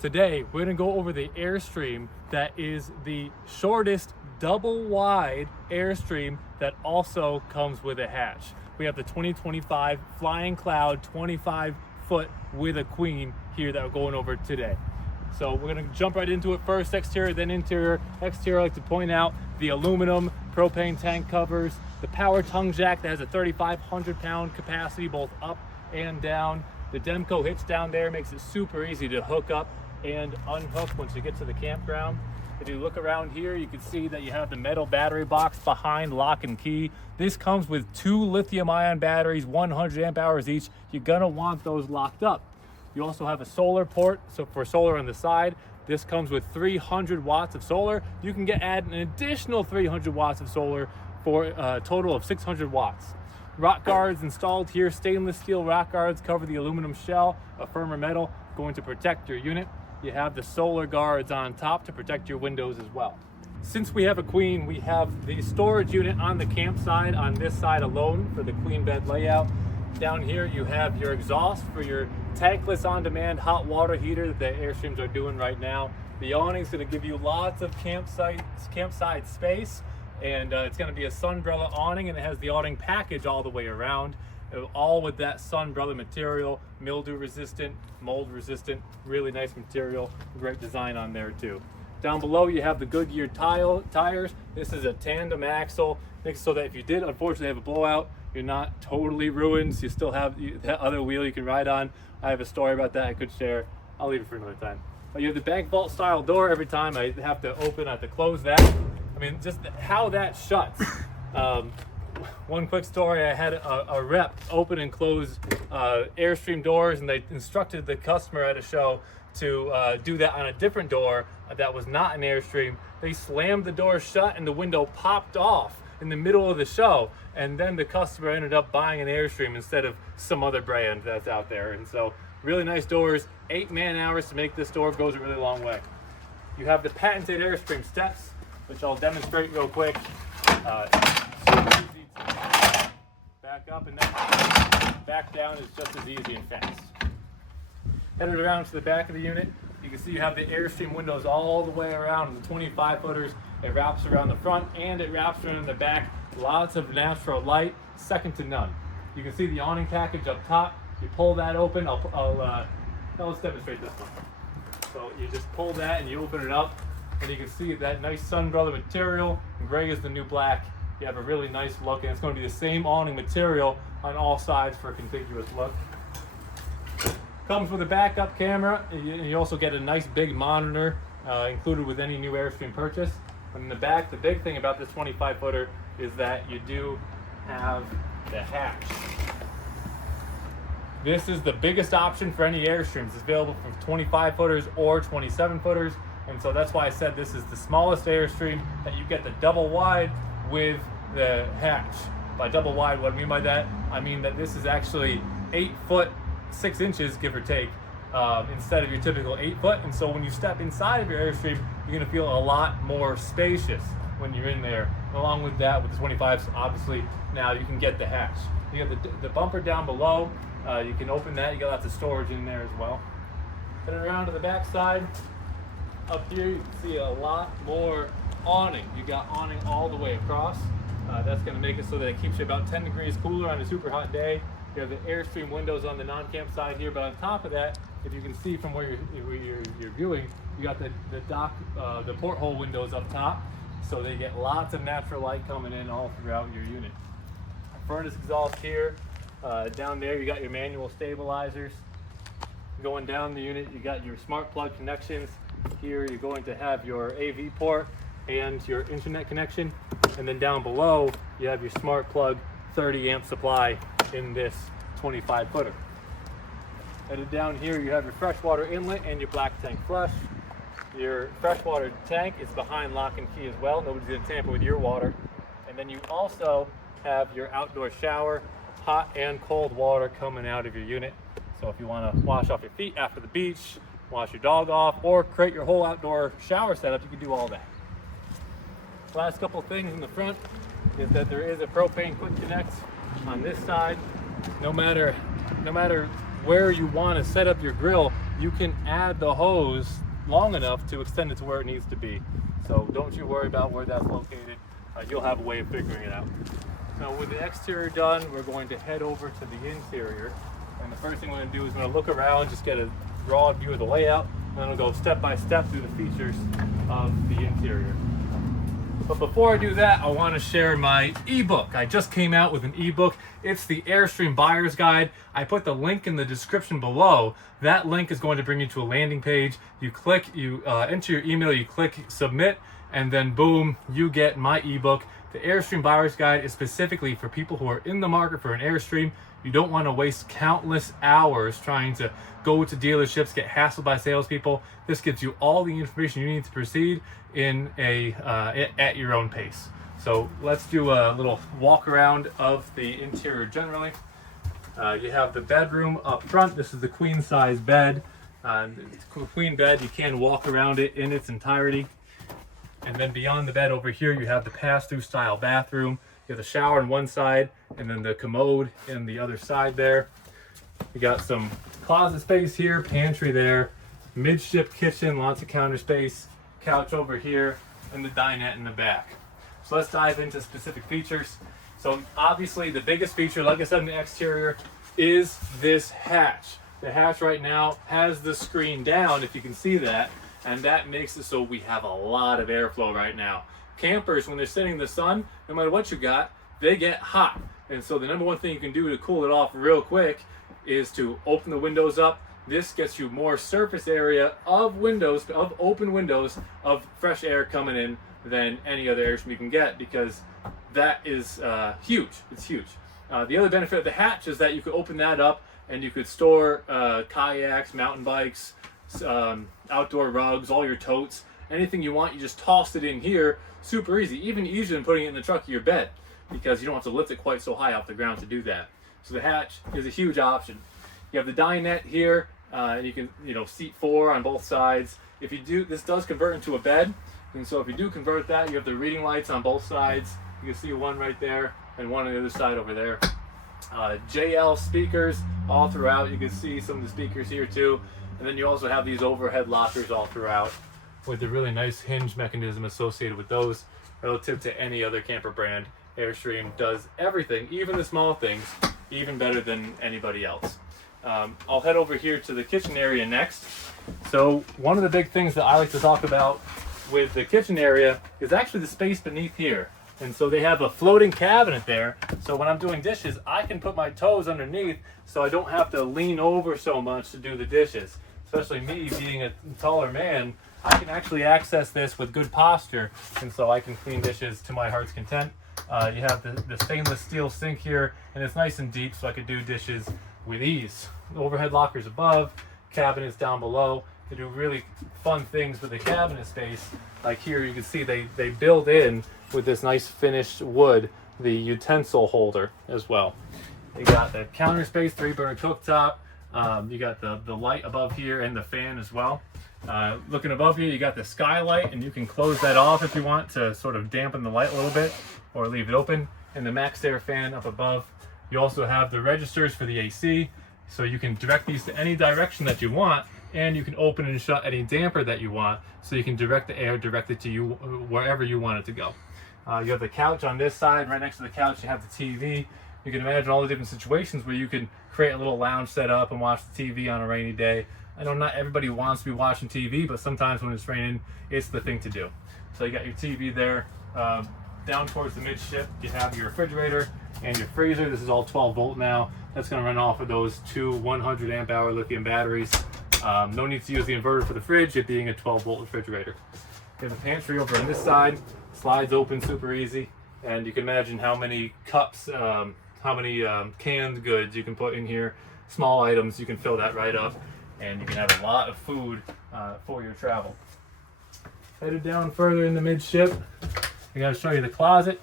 Today, we're gonna go over the Airstream that is the shortest double wide Airstream that also comes with a hatch. We have the 2025 Flying Cloud 25-foot with a queen here that we're going over today. So we're gonna jump right into it first, exterior, then interior. Exterior, I like to point out the aluminum propane tank covers, the power tongue jack that has a 3,500 pound capacity both up and down. The Demco hitch down there makes it super easy to hook up and unhook once you get to the campground. If you look around here, you can see that you have the metal battery box behind lock and key. This comes with 2 lithium-ion batteries, 100 amp hours each. You're gonna want those locked up. You also have a solar port, so for solar on the side. This comes with 300 watts of solar. You can add an additional 300 watts of solar for a total of 600 watts. Rock guards installed here. Stainless steel rock guards cover the aluminum shell, a firmer metal, going to protect your unit. You have the solar guards on top to protect your windows as well. Since we have a queen, we have the storage unit on the campsite on this side alone for the queen bed layout. Down here you have your exhaust for your tankless on-demand hot water heater that the Airstreams are doing right now. The awning is going to give you lots of campsite space, and it's going to be a sunbrella awning, and it has the awning package all the way around. All with that sunbrella material, mildew resistant, mold resistant, really nice material, great design on there too. Down below you have the Goodyear tires. This is a tandem axle, makes it so that if you did unfortunately have a blowout, you're not totally ruined. So you still have that other wheel you can ride on. I have a story about that I could share. I'll leave it for another time. But you have the bank vault style door. Every time I have to open, I have to close that. I mean, just how that shuts. One quick story, I had a rep open and close Airstream doors, and they instructed the customer at a show to do that on a different door that was not an Airstream. They slammed the door shut and the window popped off in the middle of the show, and then the customer ended up buying an Airstream instead of some other brand that's out there. And so really nice doors. 8 man-hours to make this door goes a really long way. You have the patented Airstream steps, which I'll demonstrate real quick. Super easy to back up, and then back down is just as easy and fast. Headed around to the back of the unit, you can see you have the Airstream windows all the way around, the 25-footers. It wraps around the front and it wraps around the back. Lots of natural light, second to none. You can see the awning package up top. You pull that open. Let's demonstrate this one. So you just pull that and you open it up, and you can see that nice sunbrella material. Gray is the new black. You have a really nice look, and it's going to be the same awning material on all sides for a contiguous look. Comes with a backup camera. You also get a nice big monitor included with any new Airstream purchase. But in the back, the big thing about this 25-footer is that you do have the hatch. This is the biggest option for any Airstreams. It's available for 25-footers or 27-footers. And so that's why I said this is the smallest Airstream that you get the double wide with the hatch. By double wide, what I mean by that, I mean that this is actually 8 foot 6 inches, give or take, instead of your typical 8 foot. And so when you step inside of your Airstream, you're gonna feel a lot more spacious when you're in there. And along with that, with the 25s, obviously now you can get the hatch. You have the bumper down below. You can open that. You got lots of storage in there as well. Heading around to the back side. Up here, you can see a lot more awning. You got awning all the way across. That's going to make it so that it keeps you about 10 degrees cooler on a super hot day. You have the Airstream windows on the non-camp side here, but on top of that, if you can see from where you're viewing, you got the porthole windows up top, so they get lots of natural light coming in all throughout your unit. Furnace exhaust here. Down there, you got your manual stabilizers. Going down the unit, you got your smart plug connections. Here you're going to have your AV port and your internet connection, and then down below you have your smart plug 30 amp supply in this 25-footer. Headed down here, you have your freshwater inlet and your black tank flush. Your freshwater tank is behind lock and key as well. Nobody's going to tamper with your water. And then you also have your outdoor shower, hot and cold water coming out of your unit. So if you want to wash off your feet after the beach, wash your dog off, or create your whole outdoor shower setup, you can do all that. Last couple things in the front is that there is a propane quick connect on this side. No matter where you want to set up your grill, you can add the hose long enough to extend it to where it needs to be. So don't you worry about where that's located. You'll have a way of figuring it out. So with the exterior done, we're going to head over to the interior. And the first thing we're going to do is we're going to look around, just get a broad view of the layout, and then we'll go step by step through the features of the interior. But before I do that, I want to share my ebook. I just came out with an ebook. It's the Airstream Buyer's Guide. I put the link in the description below. That link is going to bring you to a landing page. You click, you enter your email, you click submit, and then boom, you get my ebook. The Airstream Buyer's Guide is specifically for people who are in the market for an Airstream. You don't want to waste countless hours trying to go to dealerships, get hassled by salespeople. This gives you all the information you need to proceed in at your own pace. So let's do a little walk around of the interior generally. You have the bedroom up front. This is the queen size bed. Queen bed, you can walk around it in its entirety. And then beyond the bed over here, you have the pass-through style bathroom. You have the shower on one side and then the commode in the other side there. You got some closet space here, pantry there, midship kitchen, lots of counter space, couch over here, and the dinette in the back. So let's dive into specific features. So obviously the biggest feature, like I said in the exterior, is this hatch. The hatch right now has the screen down, if you can see that, and that makes it so we have a lot of airflow right now. Campers, when they're sitting in the sun, no matter what you got, they get hot. And so the number one thing you can do to cool it off real quick is to open the windows up. This gets you more surface area of windows, of open windows, of fresh air coming in than any other Airstream you can get, because that is huge. It's huge. The other benefit of the hatch is that you could open that up and you could store kayaks, mountain bikes, outdoor rugs, all your totes, anything you want. You just toss it in here, super easy, even easier than putting it in the truck of your bed, because you don't have to lift it quite so high off the ground to do that. So the hatch is a huge option. You have the dinette here, and you can, seat 4 on both sides. If you do, this does convert into a bed, and so if you do convert that, you have the reading lights on both sides. You can see one right there and one on the other side over there. JL speakers all throughout. You can see some of the speakers here too. And then you also have these overhead lockers all throughout with a really nice hinge mechanism associated with those. Relative to any other camper brand, Airstream does everything, even the small things, even better than anybody else. I'll head over here to the kitchen area next. So one of the big things that I like to talk about with the kitchen area is actually the space beneath here. And so they have a floating cabinet there. So when I'm doing dishes, I can put my toes underneath so I don't have to lean over so much to do the dishes. Especially me being a taller man, I can actually access this with good posture. And so I can clean dishes to my heart's content. You have the stainless steel sink here, and it's nice and deep so I could do dishes with ease. Overhead lockers above, cabinets down below. They do really fun things with the cabinet space. Like here you can see they build in with this nice finished wood the utensil holder as well. You got the counter space, 3-burner cooktop. You got the light above here and the fan as well. Looking above you, you got the skylight, and you can close that off if you want to sort of dampen the light a little bit or leave it open. And the max air fan up above. You also have the registers for the AC, so you can direct these to any direction that you want, and you can open and shut any damper that you want, so you can direct the air directly to you wherever you want it to go. You have the couch on this side. Right next to the couch you have the TV. You can imagine all the different situations where you can create a little lounge setup and watch the TV on a rainy day. I know not everybody wants to be watching TV, but sometimes when it's raining, it's the thing to do. So you got your TV there. Down towards the midship, you have your refrigerator and your freezer. This is all 12 volt now. That's going to run off of those 2 100 amp hour lithium batteries. No need to use the inverter for the fridge, it being a 12 volt refrigerator. You have the pantry over on this side. Slides open super easy, and you can imagine how many cups, how many canned goods you can put in here. Small items, you can fill that right up, and you can have a lot of food for your travel. Headed down further in the midship, I got to show you the closet.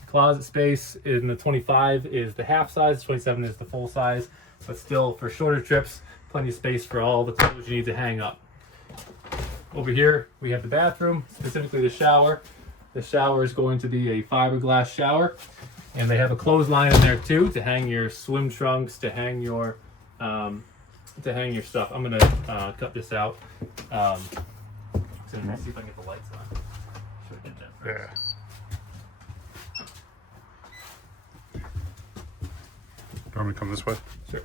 The closet space in the 25 is the half size, 27 is the full size, but still for shorter trips, plenty of space for all the clothes you need to hang up. Over here we have the bathroom, specifically the shower. The shower is going to be a fiberglass shower, and they have a clothesline in there too to hang your swim trunks, to hang your to hang your stuff. I'm gonna cut this out. So let's see if I can get the lights on. Should I get that first? Yeah. Want me to come this way? Sure.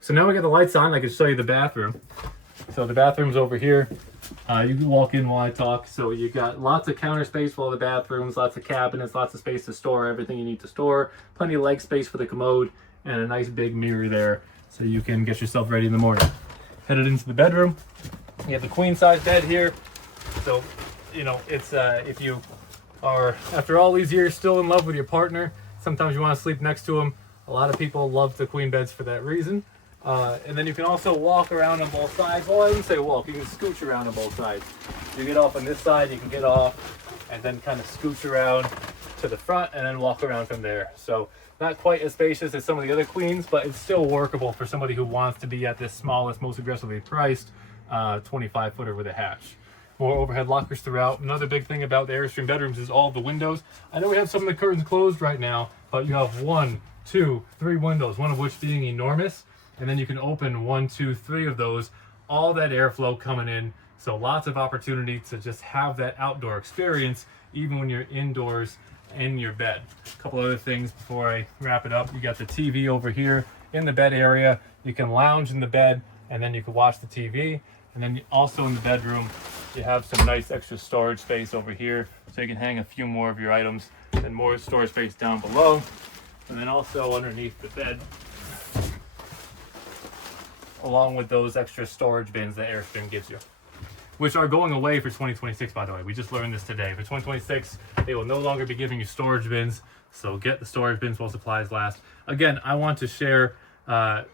So now we got the lights on. I can show you the bathroom. So the bathroom's over here. You can walk in while I talk. So you got lots of counter space for all the bathrooms, lots of cabinets, lots of space to store everything you need to store, plenty of leg space for the commode, and a nice big mirror there so you can get yourself ready in the morning. Headed into the bedroom. You have the queen size bed here. So, you know, it's if you are, after all these years, still in love with your partner, sometimes you want to sleep next to them. A lot of people love the queen beds for that reason. And then you can also walk around on both sides. Well, I wouldn't say walk, you can scooch around on both sides. You get off on this side, you can get off and then kind of scooch around to the front and then walk around from there. So not quite as spacious as some of the other queens, but it's still workable for somebody who wants to be at this smallest, most aggressively priced 25 footer with a hatch. More overhead lockers throughout. Another big thing about the Airstream bedrooms is all the windows. I know we have some of the curtains closed right now, but you have 1, 2, 3 windows, one of which being enormous. And then you can open 1, 2, 3 of those, all that airflow coming in. So lots of opportunity to just have that outdoor experience, even when you're indoors in your bed. A couple other things before I wrap it up. You got the TV over here in the bed area. You can lounge in the bed and then you can watch the TV. And then also in the bedroom, you have some nice extra storage space over here. So you can hang a few more of your items and more storage space down below. And then also underneath the bed, along with those extra storage bins that Airstream gives you, which are going away for 2026, by the way. We just learned this today. For 2026, they will no longer be giving you storage bins, so get the storage bins while supplies last. Again, I want to share that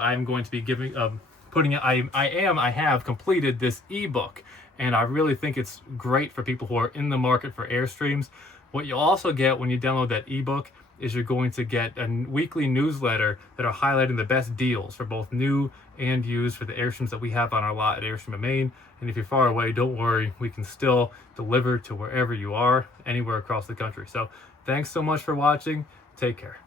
I'm going to be giving, I have completed this ebook, and I really think it's great for people who are in the market for Airstreams. What you'll also get when you download that ebook is you're going to get a weekly newsletter that are highlighting the best deals for both new and used for the Airstreams that we have on our lot at Airstream of Maine. And if you're far away, don't worry, we can still deliver to wherever you are, anywhere across the country. So thanks so much for watching. Take care.